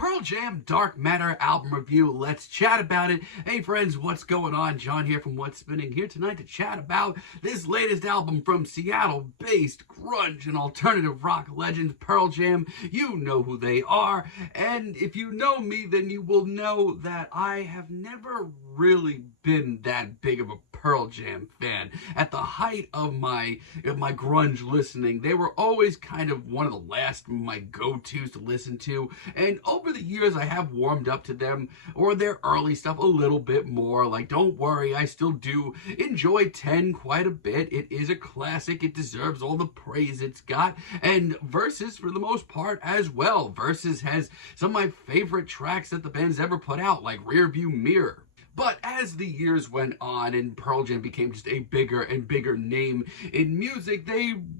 Pearl Jam Dark Matter album review. Let's chat about it. Hey friends, what's going on? John here from What's Spinning, here tonight to chat about this latest album from Seattle-based grunge and alternative rock legends Pearl Jam. You know who they are, and if you know me, then you will know that I have never really been that big of a Pearl Jam fan. At the height of my grunge listening, they were always kind of one of the last of my go-tos to listen to, and over the years I have warmed up to them or their early stuff a little bit more. Like, don't worry, I still do enjoy 10 quite a bit. It is a classic. It deserves all the praise it's got, and Versus for the most part as well. Versus has some of my favorite tracks that the band's ever put out, like Rearview Mirror. But as the years went on and Pearl Jam became just a bigger and bigger name in music,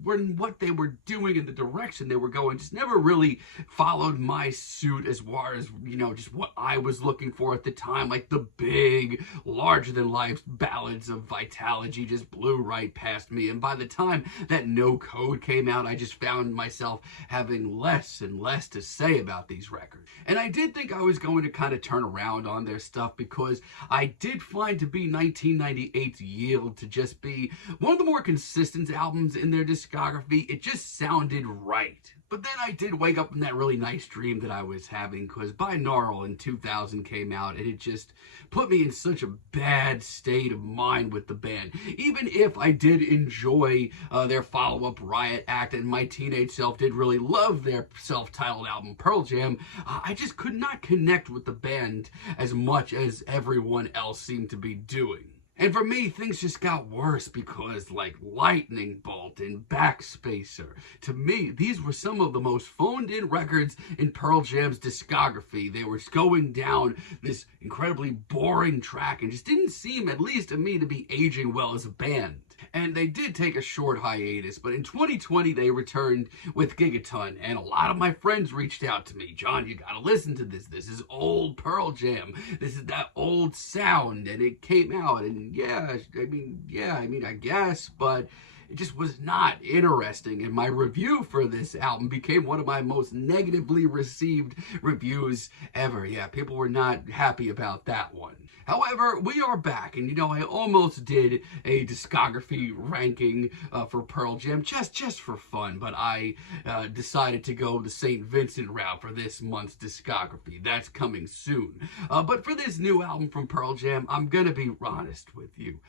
what they were doing and the direction they were going just never really followed my suit as far as, just what I was looking for at the time. Like the big, larger-than-life ballads of Vitalogy just blew right past me. And by the time that No Code came out, I just found myself having less and less to say about these records. And I did think I was going to kind of turn around on their stuff, because I did find to be 1998's Yield to just be one of the more consistent albums in their discography. It just sounded right. But then I did wake up from that really nice dream that I was having, because Binaural in 2000 came out, and it just put me in such a bad state of mind with the band. Even if I did enjoy their follow-up Riot Act, and my teenage self did really love their self-titled album Pearl Jam, I just could not connect with the band as much as everyone else seemed to be doing. And for me, things just got worse, because like Lightning Bolt and Backspacer, to me, these were some of the most phoned-in records in Pearl Jam's discography. They were going down this incredibly boring track and just didn't seem, at least to me, to be aging well as a band. And they did take a short hiatus, but in 2020 they returned with Gigaton, and a lot of my friends reached out to me. John, you gotta listen to this. This is old Pearl Jam. This is that old sound, and it came out, and I guess, but it just was not interesting, and my review for this album became one of my most negatively received reviews ever. Yeah, people were not happy about that one. However, we are back, and I almost did a discography ranking for Pearl Jam just for fun, but I decided to go the St. Vincent route for this month's discography. That's coming soon. But for this new album from Pearl Jam, I'm gonna be honest with you.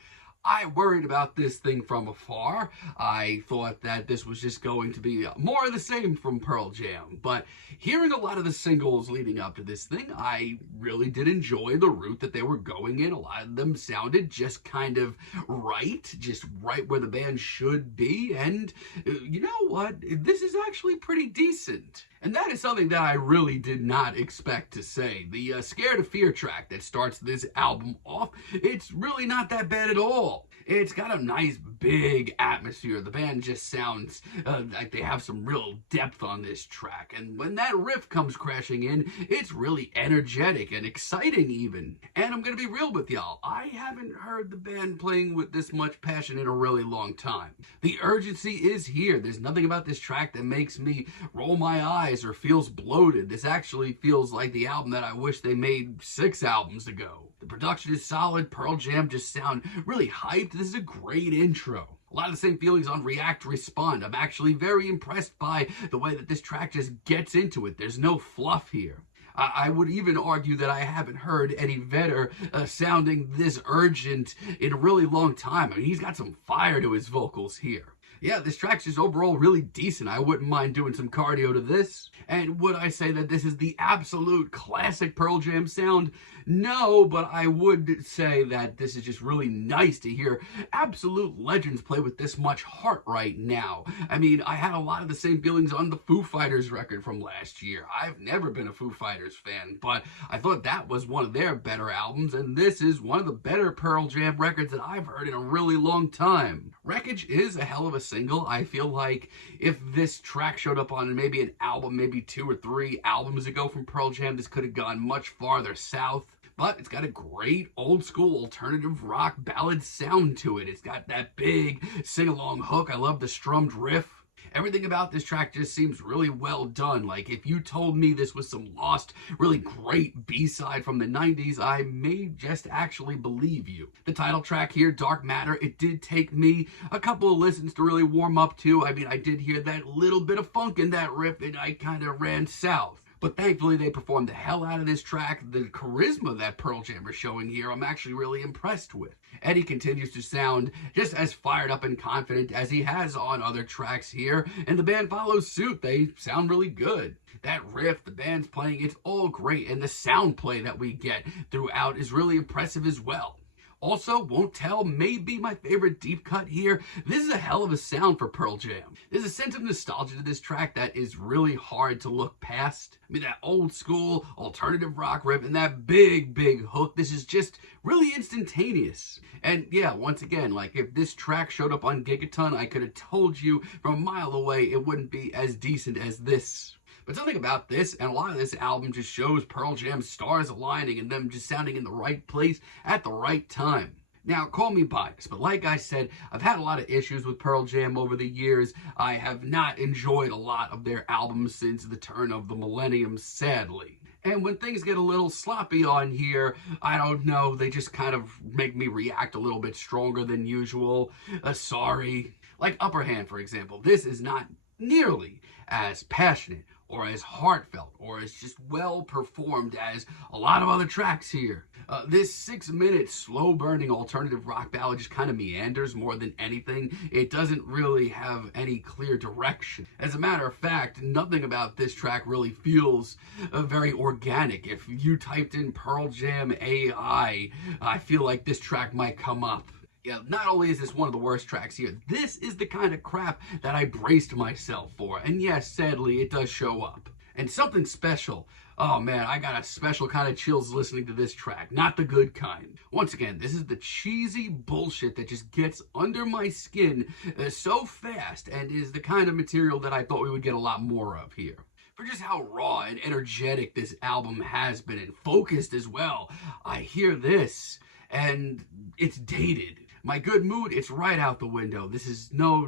I worried about this thing from afar. I thought that this was just going to be more of the same from Pearl Jam. But hearing a lot of the singles leading up to this thing, I really did enjoy the route that they were going in. A lot of them sounded just kind of right, just right where the band should be. And you know what? This is actually pretty decent. And that is something that I really did not expect to say. The Scared of Fear track that starts this album off, it's really not that bad at all. It's got a nice big atmosphere. The band just sounds like they have some real depth on this track. And when that riff comes crashing in, it's really energetic and exciting even. And I'm going to be real with y'all, I haven't heard the band playing with this much passion in a really long time. The urgency is here. There's nothing about this track that makes me roll my eyes or feels bloated. This actually feels like the album that I wish they made 6 albums ago. The production is solid. Pearl Jam just sound really hyped. This is a great intro. A lot of the same feelings on React Respond. I'm actually very impressed by the way that this track just gets into it. There's no fluff here. I would even argue that I haven't heard Eddie Vedder sounding this urgent in a really long time. I mean, he's got some fire to his vocals here. Yeah, this track's just overall really decent. I wouldn't mind doing some cardio to this. And would I say that this is the absolute classic Pearl Jam sound? No, but I would say that this is just really nice to hear absolute legends play with this much heart right now. I mean, I had a lot of the same feelings on the Foo Fighters record from last year. I've never been a Foo Fighters fan, but I thought that was one of their better albums, and this is one of the better Pearl Jam records that I've heard in a really long time. Wreckage is a hell of a single. I feel like if this track showed up on maybe an album, maybe 2 or 3 albums ago from Pearl Jam, this could have gone much farther south. But it's got a great old school alternative rock ballad sound to it. It's got that big sing-along hook. I love the strummed riff. Everything about this track just seems really well done. Like, if you told me this was some lost, really great B-side from the 90s, I may just actually believe you. The title track here, Dark Matter, it did take me a couple of listens to really warm up to. I mean, I did hear that little bit of funk in that riff, and I kind of ran south. But thankfully, they performed the hell out of this track. The charisma that Pearl Jam are showing here, I'm actually really impressed with. Eddie continues to sound just as fired up and confident as he has on other tracks here, and the band follows suit. They sound really good. That riff, the band's playing, it's all great, and the sound play that we get throughout is really impressive as well. Also, Won't Tell may be my favorite deep cut here. This is a hell of a sound for Pearl Jam. There's a sense of nostalgia to this track that is really hard to look past. I mean, that old school alternative rock riff and that big hook, this is just really instantaneous. And yeah, once again, like, if this track showed up on Gigaton, I could have told you from a mile away it wouldn't be as decent as this. But something about this, and a lot of this album, just shows Pearl Jam's stars aligning and them just sounding in the right place at the right time. Now, call me biased, but like I said, I've had a lot of issues with Pearl Jam over the years. I have not enjoyed a lot of their albums since the turn of the millennium, sadly. And when things get a little sloppy on here, I don't know, they just kind of make me react a little bit stronger than usual. Sorry. Like Upper Hand, for example. This is not nearly as passionate or as heartfelt, or as just well performed as a lot of other tracks here. This 6-minute slow-burning alternative rock ballad just kind of meanders more than anything. It doesn't really have any clear direction. As a matter of fact, nothing about this track really feels very organic. If you typed in Pearl Jam AI, I feel like this track might come up. Yeah, not only is this one of the worst tracks here, this is the kind of crap that I braced myself for. And yes, sadly, it does show up. And Something Special. Oh man, I got a special kind of chills listening to this track. Not the good kind. Once again, this is the cheesy bullshit that just gets under my skin so fast, and is the kind of material that I thought we would get a lot more of here. For just how raw and energetic this album has been, and focused as well, I hear this, and it's dated. My good mood, it's right out the window. This is no.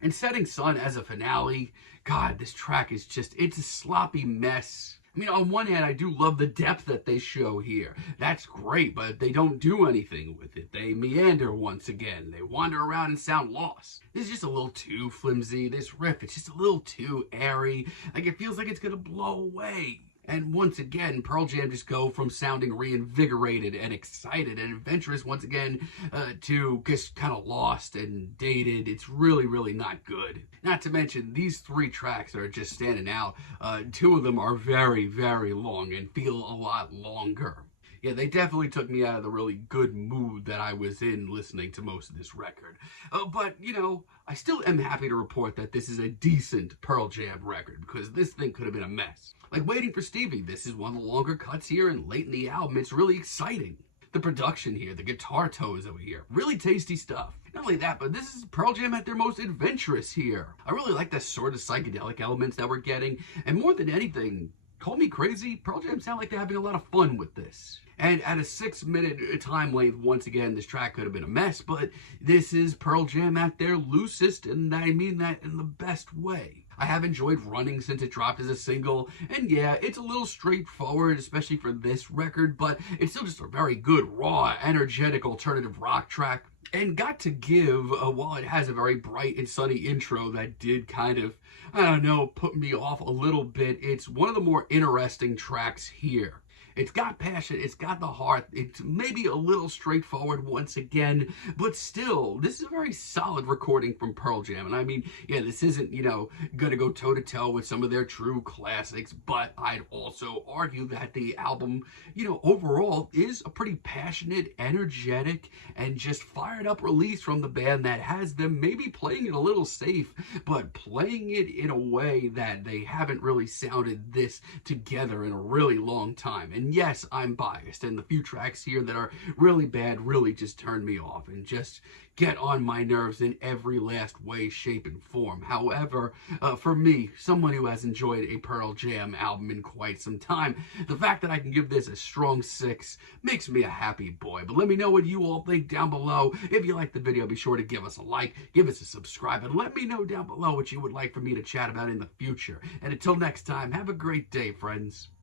And Setting Sun as a finale, God, this track is just, it's a sloppy mess. I mean, on one hand, I do love the depth that they show here. That's great, but they don't do anything with it. They meander once again. They wander around and sound lost. This is just a little too flimsy. This riff, it's just a little too airy. Like, it feels like it's gonna blow away. And once again, Pearl Jam just go from sounding reinvigorated and excited and adventurous once again to just kind of lost and dated. It's really not good. Not to mention, these 3 tracks are just standing out. 2 of them are very long and feel a lot longer. Yeah, they definitely took me out of the really good mood that I was in listening to most of this record. But, you know, I still am happy to report that this is a decent Pearl Jam record, because this thing could have been a mess. Like Waiting for Stevie, this is one of the longer cuts here, and late in the album, it's really exciting. The production here, the guitar tones over here, really tasty stuff. Not only that, but this is Pearl Jam at their most adventurous here. I really like the sort of psychedelic elements that we're getting, and more than anything, call me crazy, Pearl Jam sound like they're having a lot of fun with this. And at a 6-minute time length, once again, this track could have been a mess, but this is Pearl Jam at their loosest, and I mean that in the best way. I have enjoyed Running since it dropped as a single, and yeah, it's a little straightforward, especially for this record, but it's still just a very good, raw, energetic alternative rock track. And got to give, while it has a very bright and sunny intro that did kind of, I don't know, put me off a little bit, it's one of the more interesting tracks here. It's got passion, it's got the heart, it's maybe a little straightforward once again, but still, this is a very solid recording from Pearl Jam. And I mean, yeah, this isn't, you know, gonna go toe-to-toe with some of their true classics, but I'd also argue that the album, you know, overall is a pretty passionate, energetic, and just fired up release from the band that has them maybe playing it a little safe, but playing it in a way that they haven't really sounded this together in a really long time. And And yes, I'm biased, and the few tracks here that are really bad really just turn me off and just get on my nerves in every last way, shape, and form. However, for me, someone who has enjoyed a Pearl Jam album in quite some time, the fact that I can give this a strong 6 makes me a happy boy. But let me know what you all think down below. If you liked the video, be sure to give us a like, give us a subscribe, and let me know down below what you would like for me to chat about in the future. And until next time, have a great day, friends.